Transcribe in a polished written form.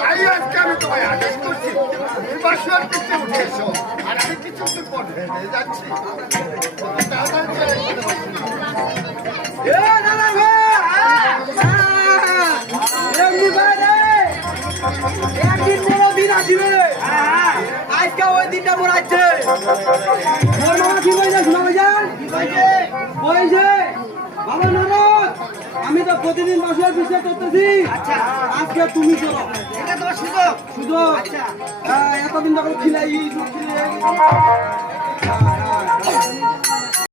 তাই আজকে আমি তোমায় আদেশ করছি বাসুয়ার পিছনে উঠে এসো আর আমি কিছুক্ষণ পর যাচ্ছি। একদিন বড় দিন আসবে, আজকে ওই দিনটা মনে আছে। কি বলছে শোনা বলছে বাবা নারদ, আমি তো প্রতিদিন বাসুয়ার পিছিয়ে করতেছি, আজকে তুমি চলো, এটা তোমার সুযোগ সুযোগ। এতদিন যখন খিলাই